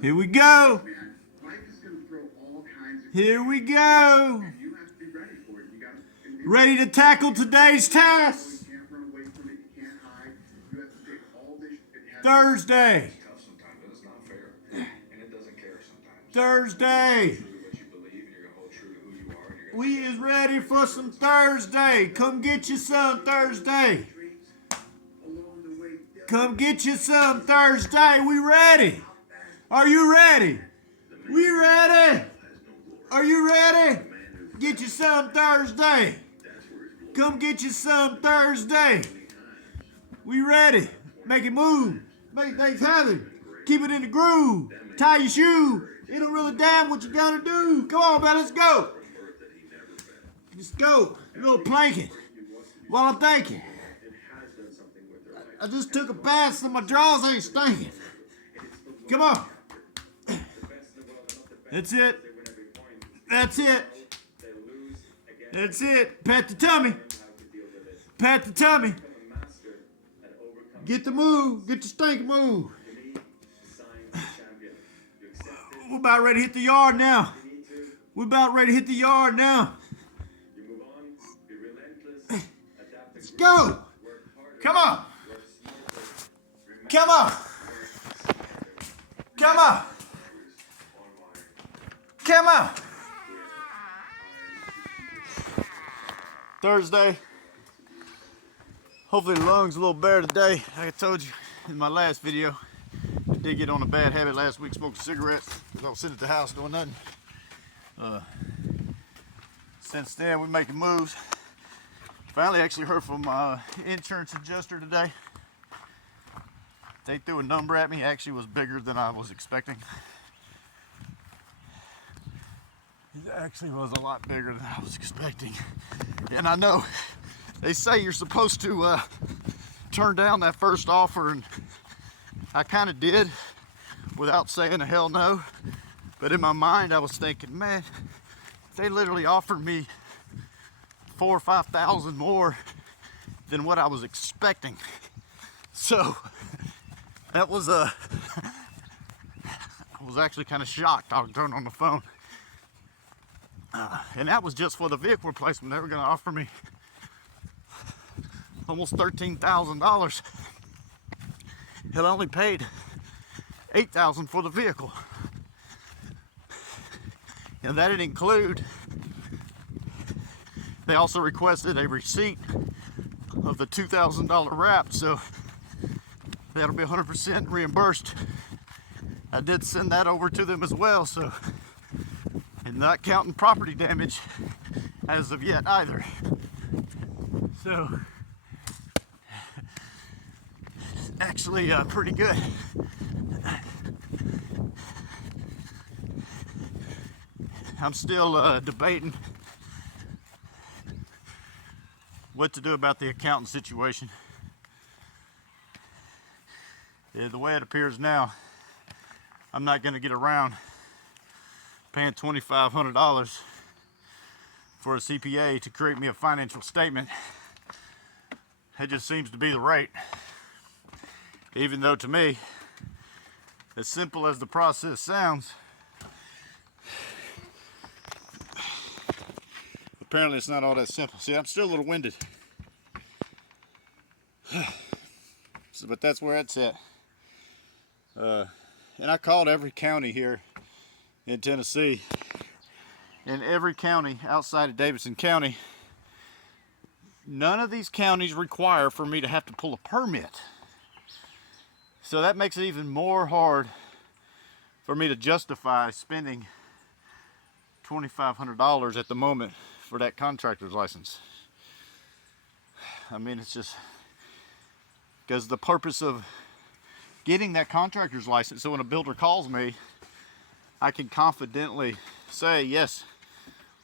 Here we go. Here we go. Ready to tackle today's task. Thursday. Thursday. We is ready for some Thursday. Come get you some Thursday. Come get you some Thursday. We ready? Are you ready? We ready? Are you ready? Get you some Thursday. Come get you some Thursday. We ready? Make it move. Make things happen. Keep it in the groove. Tie your shoe. It don't really damn what you gotta do. Come on, man, let's go. Let's go. A little planking while I'm thinking. I just took a bath so my drawers ain't stinking. Come on. That's it. That's it. That's it. Pat the tummy. Pat the tummy. Get the move. Get the stink move. We're about ready to hit the yard now. We're about ready to hit the yard now. Let's go. Come on. Come on. Come on. Come on. Thursday. Hopefully the lungs a little better today. Like I told you in my last video, I did get on a bad habit last week smoking cigarettes because I was sitting at the house doing nothing. Since then we're making moves. Finally actually heard from my insurance adjuster today. They threw a number at me. Actually was bigger than I was expecting. It actually was a lot bigger than I was expecting. And I know they say you're supposed to turn down that first offer, and I kind of did without saying a hell no. But in my mind I was thinking, man, they literally offered me $4,000 or $5,000 more than what I was expecting. So that was I was actually kind of shocked. I turned on the phone. And that was just for the vehicle replacement. They were going to offer me almost $13,000. Hell, I only paid $8,000 for the vehicle. And that didn't include, they also requested a receipt of the $2,000 wrap, so that'll be 100% reimbursed. I did send that over to them as well, so, and not counting property damage as of yet either. So, actually pretty good. I'm still debating what to do about the accountant situation. The way it appears now, I'm not going to get around paying $2,500 for a CPA to create me a financial statement. It just seems to be the rate. Even though to me, as simple as the process sounds, apparently it's not all that simple. See, I'm still a little winded. So, but that's where it's at. And I called every county here in Tennessee. In every county outside of Davidson County, none of these counties require for me to have to pull a permit. So that makes it even more hard for me to justify spending $2,500 at the moment for that contractor's license. I mean, it's just because the purpose of getting that contractor's license, so when a builder calls me, I can confidently say, yes,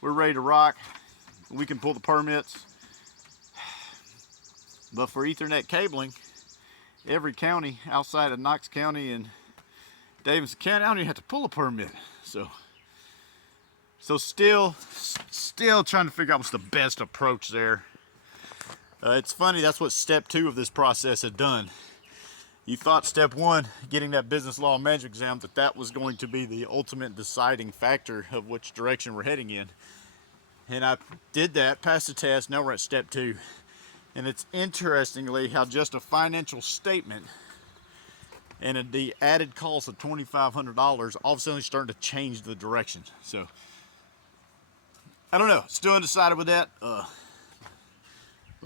we're ready to rock, we can pull the permits. But for Ethernet cabling, every county outside of Knox County and Davidson County, I don't even have to pull a permit. So still trying to figure out what's the best approach there. It's funny, that's what step 2 of this process had done. You thought step one, getting that business law management exam, that was going to be the ultimate deciding factor of which direction we're heading in. And I did that, passed the test, now we're at step two. And it's interestingly how just a financial statement and the added cost of $2,500 all of a sudden starting to change the direction. So I don't know, still undecided with that. But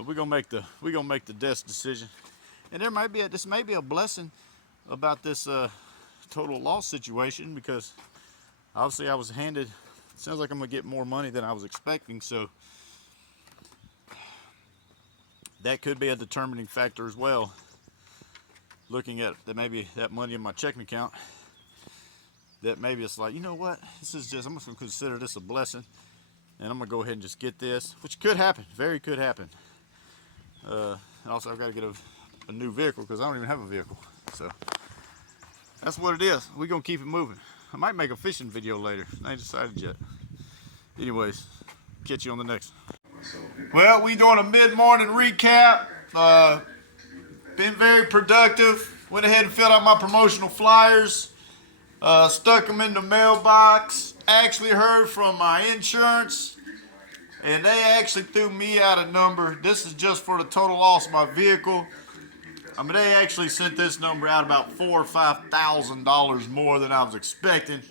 we're gonna make the best decision. And this may be a blessing about this total loss situation, because obviously I was handed, it sounds like I'm gonna get more money than I was expecting, so that could be a determining factor as well. Looking at that, maybe that money in my checking account, that maybe it's like, you know what, I'm just gonna consider this a blessing, and I'm gonna go ahead and just get this, which could happen, very could happen. Also, I've got to get a new vehicle because I don't even have a vehicle. So that's what it is. We're gonna keep it moving. I might make a fishing video later. I ain't decided yet. Anyways, catch you on the next. Well, we doing a mid-morning recap. Been very productive. Went ahead and filled out my promotional flyers. Stuck them in the mailbox. Actually heard from my insurance, and they actually threw me out a number. This is just for the total loss of my vehicle. I mean, they actually sent this number out about $4,000 or $5,000 more than I was expecting.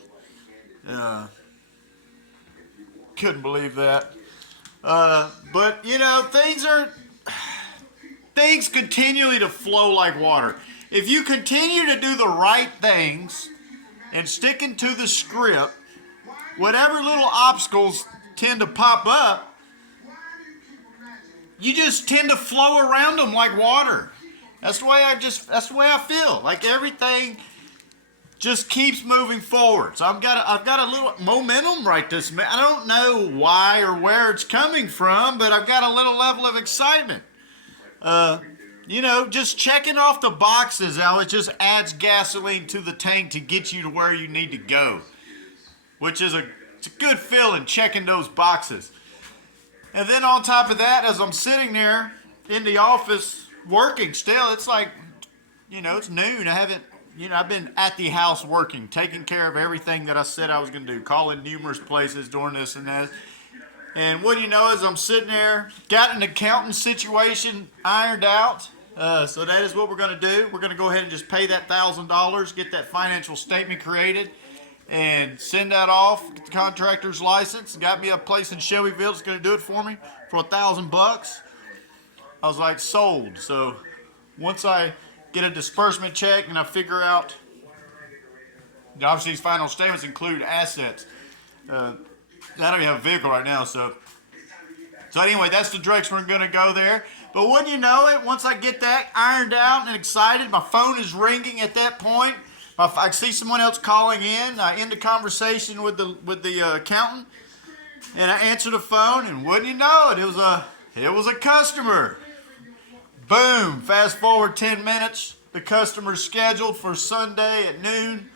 Couldn't believe that. But you know, things continually to flow like water. If you continue to do the right things and sticking to the script, whatever little obstacles tend to pop up, you just tend to flow around them like water. That's the way I feel. Like everything just keeps moving forward. So I've got a little momentum right this minute. I don't know why or where it's coming from, but I've got a little level of excitement. You know, just checking off the boxes, Al, it just adds gasoline to the tank to get you to where you need to go, which is it's a good feeling, checking those boxes. And then on top of that, as I'm sitting there in the office working still, it's like, you know, it's noon. I've been at the house working, taking care of everything that I said I was going to do, calling numerous places, doing this and that. And what do you know, as I'm sitting there, got an accountant situation ironed out. So that is what we're going to do. We're going to go ahead and just pay that $1,000, get that financial statement created, and send that off, get the contractor's license. Got me a place in Shelbyville that's going to do it for me for $1,000. I was like, sold. So once I get a disbursement check and I figure out, obviously these final statements include assets. I don't even have a vehicle right now, so anyway, that's the direction we're going to go there. But wouldn't you know it, once I get that ironed out and excited, my phone is ringing at that point. I see someone else calling in. I end the conversation with the accountant, and I answer the phone, and wouldn't you know it, it was a customer. Boom! Fast forward 10 minutes. The customer's scheduled for Sunday at noon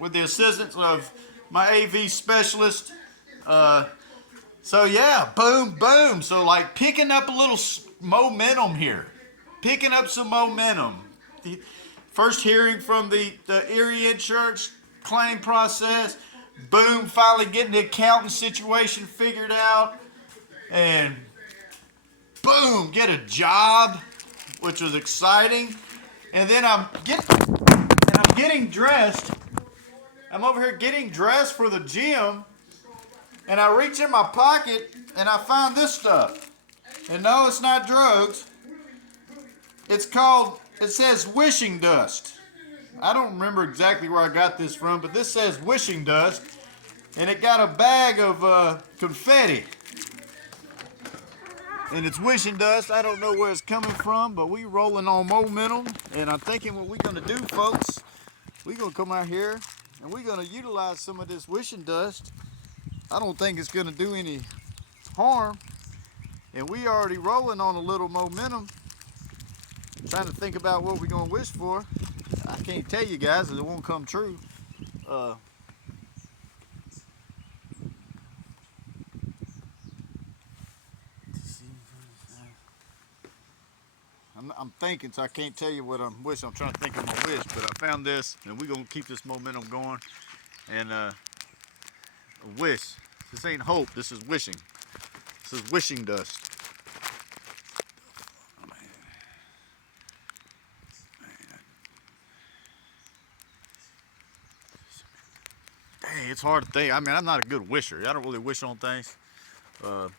with the assistance of my AV specialist. So yeah, boom, boom. So like picking up a little momentum here. Picking up some momentum. First hearing from the Erie insurance claim process. Boom, finally getting the accountant situation figured out. And boom, get a job, which was exciting. And then I'm getting dressed. I'm over here getting dressed for the gym. And I reach in my pocket and I find this stuff. And no, it's not drugs. It says wishing dust. I don't remember exactly where I got this from, but this says wishing dust. And it got a bag of confetti. And it's wishing dust. I don't know where it's coming from, but we rolling on momentum. And I'm thinking what we're going to do, folks, we're going to come out here and we're going to utilize some of this wishing dust. I don't think it's going to do any harm. And we already rolling on a little momentum. Trying to think about what we're going to wish for. I can't tell you guys because it won't come true. I'm thinking, so I can't tell you what I'm wishing. I'm trying to think of my wish, but I found this, and we're gonna keep this momentum going. And a wish. This ain't hope. This is wishing. This is wishing dust. Oh, man. Dang, it's hard to think. I mean, I'm not a good wisher. I don't really wish on things. Well,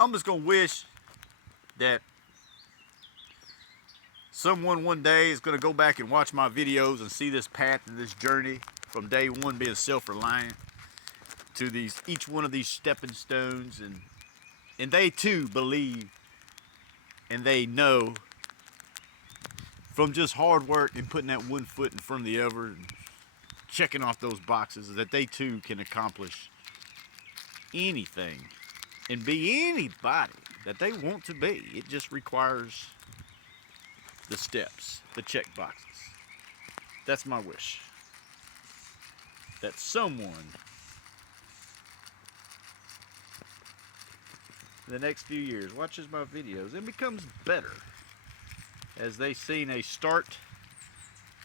I'm just gonna wish that someone one day is gonna go back and watch my videos and see this path and this journey from day one being self-reliant to each one of these stepping stones, and they too believe and they know from just hard work and putting that one foot in front of the other and checking off those boxes that they too can accomplish anything and be anybody that they want to be. It just requires the steps, the check boxes. That's my wish. That someone in the next few years watches my videos and becomes better as they seen a start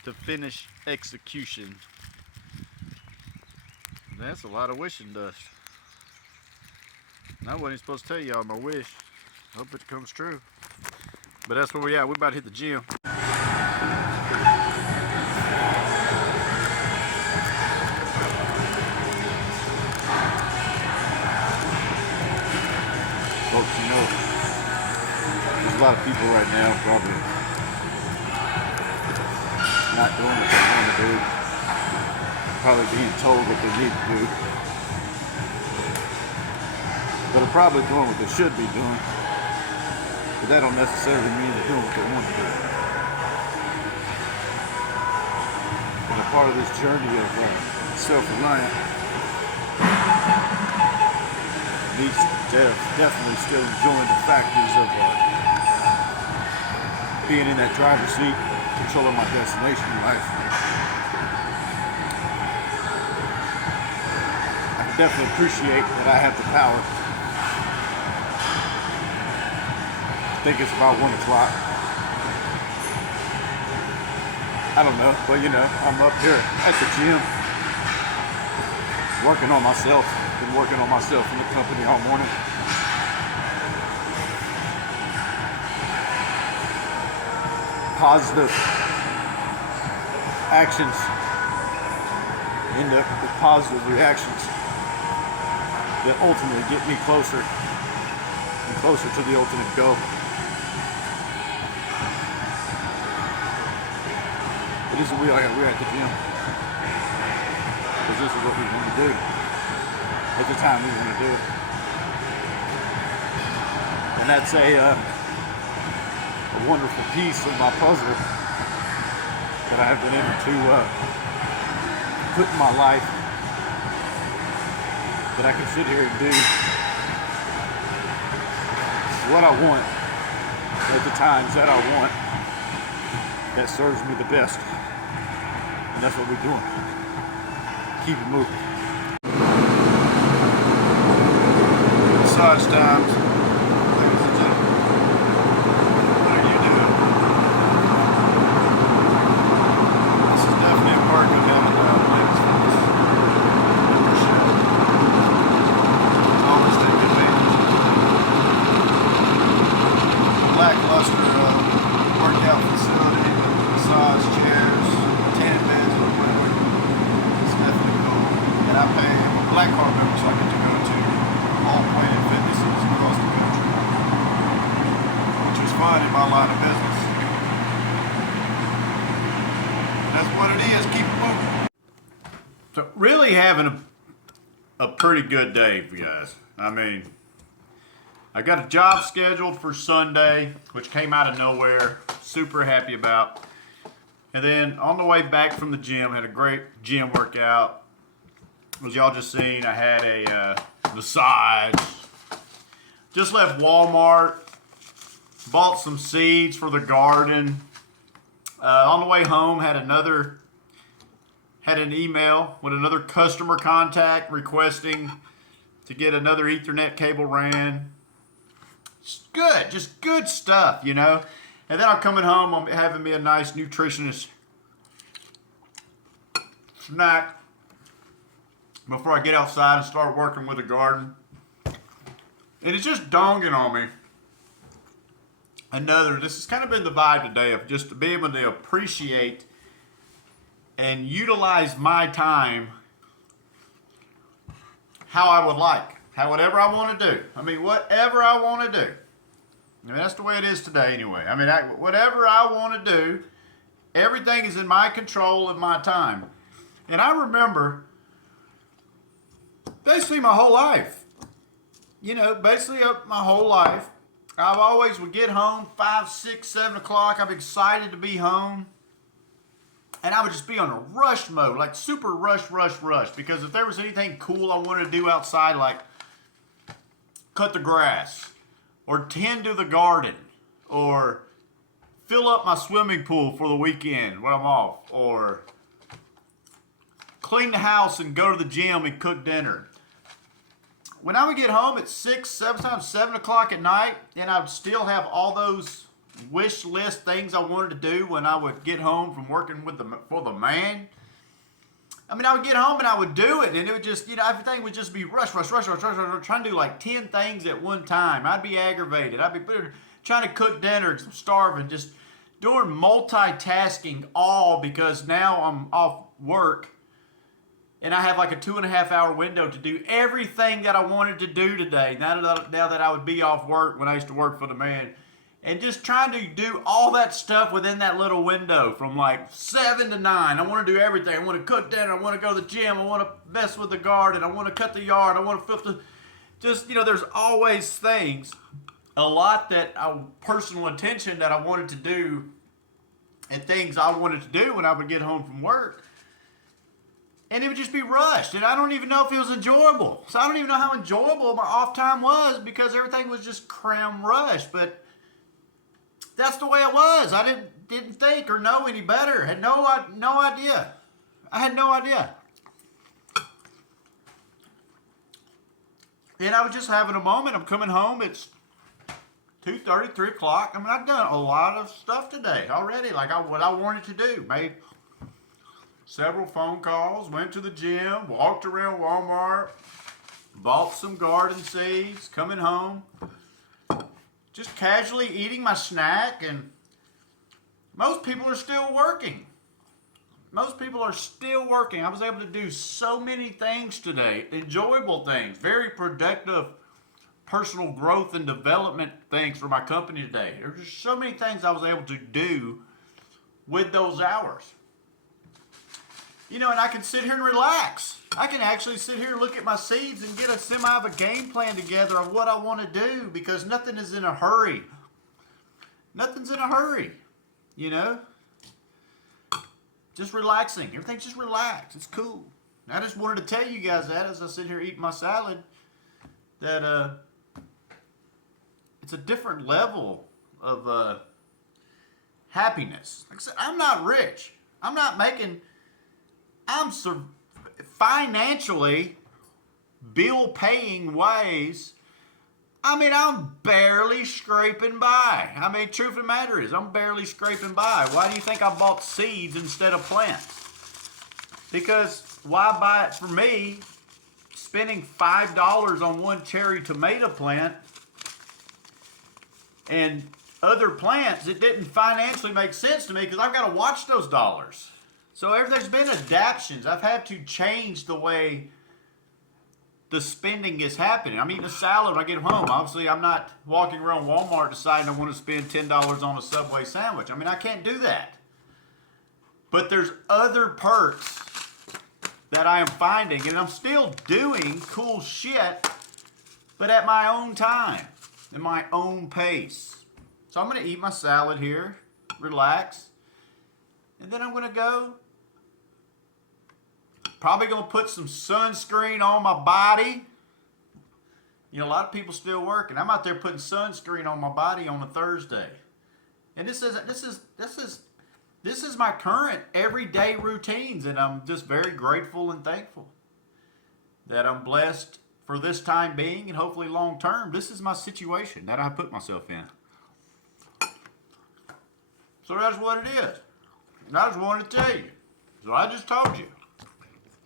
to finish execution. That's a lot of wishing dust. I wasn't supposed to tell y'all my wish. Hope it comes true. But that's where we at. We about to hit the gym. Folks, you know, there's a lot of people right now probably not doing what they want to do. Probably being told what they need to do. But are probably doing what they should be doing. But that don't necessarily mean they're doing what they want to do. And a part of this journey of self-reliant needs to definitely still enjoying the factors of being in that driver's seat, controlling my destination in life. I can definitely appreciate that I have the power. I think it's about 1 o'clock. I don't know, but you know, I'm up here at the gym, working on myself. Been working on myself in the company all morning. Positive actions end up with positive reactions that ultimately get me closer and closer to the ultimate goal. But this is we're at the gym. Because this is what we want to do at the time we want to do it. And that's a wonderful piece of my puzzle that I have been able to put in my life, that I can sit here and do what I want at the times that I want that serves me the best. And that's what we're doing. Keep it moving. Massage times. Ladies and gentlemen. What are you doing? This is definitely a perk of having ladies fitness membership. Always take advantage of the lackluster workout facility, massage chairs, tan beds, or whatever. It's definitely cool. And I pay black card members, so I get to go to all Planet Fitnesses across the country, which was fun in my line of business. That's what it is. Keep it moving. So really having a pretty good day for you guys. I mean, I got a job scheduled for Sunday, which came out of nowhere. Super happy about. And then on the way back from the gym, had a great gym workout. As y'all just seen, I had a massage. Just left Walmart. Bought some seeds for the garden. On the way home, had an email with another customer contact requesting to get another Ethernet cable ran. It's good, just good stuff, you know. And then I'm coming home, I'm having me a nice nutritionist snack before I get outside and start working with the garden. And it's just dawning on me. This has kind of been the vibe today of just to be able to appreciate and utilize my time how I would like. Whatever I want to do. I mean, whatever I want to do. I mean, that's the way it is today anyway. I mean, whatever I want to do, everything is in my control of my time. And I remember basically my whole life. You know, basically my whole life. I always would get home 5, 6, 7 o'clock. I'm excited to be home. And I would just be on a rush mode, like super rush. Because if there was anything cool I wanted to do outside, like cut the grass, or tend to the garden, or fill up my swimming pool for the weekend when I'm off, or clean the house and go to the gym and cook dinner. When I would get home at 6, sometimes 7 o'clock at night, and I would still have all those wish list things I wanted to do when I would get home from working for the man. I mean, I would get home and I would do it, and it would just, everything would just be rush, trying to do like 10 things at one time. I'd be aggravated. I'd be trying to cook dinner because I'm starving, just doing multitasking, all because now I'm off work and I have like a 2.5 hour window to do everything that I wanted to do today. Now that I would be off work when I used to work for the man. And just trying to do all that stuff within that little window from like 7 to 9. I want to do everything. I want to cook dinner. I want to go to the gym. I want to mess with the garden. I want to cut the yard. I want to flip the... Just, there's always things. A lot that personal attention that I wanted to do and things I wanted to do when I would get home from work. And it would just be rushed. And I don't even know if it was enjoyable. So I don't even know how enjoyable my off time was because everything was just cram rushed. But that's the way it was. I didn't think or know any better. Had no idea. I had no idea. And I was just having a moment. I'm coming home. It's 2:30, 3 o'clock. I mean, I've done a lot of stuff today already, like what I wanted to do. Made several phone calls, went to the gym, walked around Walmart, bought some garden seeds, coming home. Just casually eating my snack, and most people are still working. Most people are still working. I was able to do so many things today, enjoyable things, very productive personal growth and development things for my company today. There were just so many things I was able to do with those hours. And I can sit here and relax. I can actually sit here and look at my seeds and get of a game plan together of what I want to do because nothing is in a hurry. Nothing's in a hurry, Just relaxing. Everything's just relaxed. It's cool. I just wanted to tell you guys that as I sit here eating my salad, that it's a different level of happiness. Like I said, I'm not rich. I'm financially bill-paying ways. I mean, I'm barely scraping by. I mean, truth of the matter is, I'm barely scraping by. Why do you think I bought seeds instead of plants? Because why buy it for me, spending $5 on one cherry tomato plant and other plants, it didn't financially make sense to me because I've got to watch those dollars. So there's been adaptations. I've had to change the way the spending is happening. I'm eating a salad when I get home. Obviously, I'm not walking around Walmart deciding I want to spend $10 on a Subway sandwich. I mean, I can't do that. But there's other perks that I am finding, and I'm still doing cool shit, but at my own time, in my own pace. So I'm going to eat my salad here, relax, and then I'm going to go. Probably going to put some sunscreen on my body. A lot of people still working. I'm out there putting sunscreen on my body on a Thursday. And this is my current everyday routines, and I'm just very grateful and thankful that I'm blessed for this time being and hopefully long term, this is my situation that I put myself in. So that's what it is. And I just wanted to tell you. So I just told you.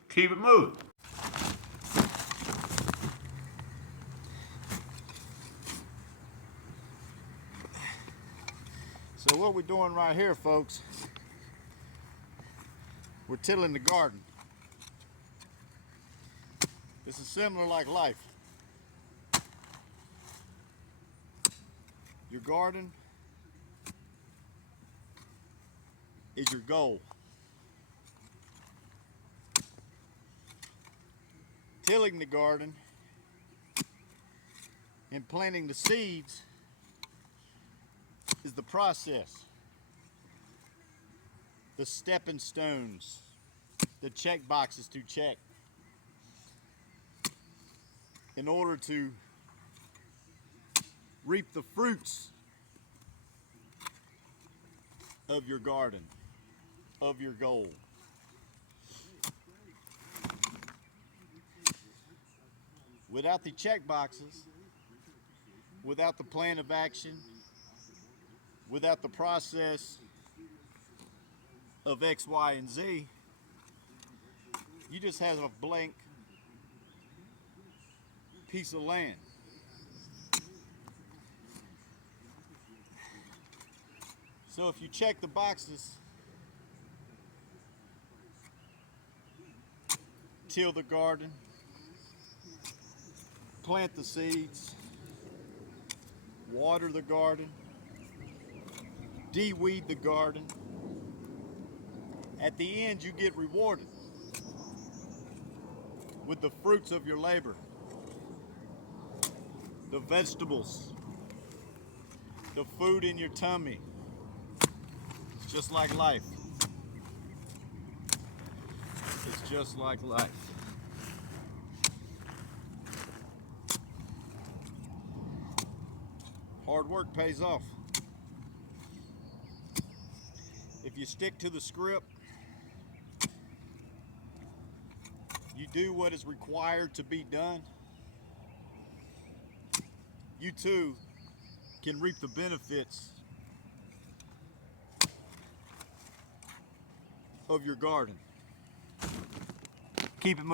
Keep it moving. So what we're doing right here, folks, we're tilling the garden. This is similar like life. Your garden is your goal. Tilling the garden and planting the seeds is the process. The stepping stones, the check boxes to check in order to reap the fruits of your garden, of your goal. Without the check boxes, without the plan of action, without the process of X, Y, and Z, you just have a blank piece of land. So if you check the boxes, till the garden, plant the seeds, water the garden, de-weed the garden, at the end you get rewarded with the fruits of your labor, the vegetables, the food in your tummy. It's just like life. It's just like life. Hard work pays off. If you stick to the script, you do what is required to be done, you too can reap the benefits of your garden. Keep it moving.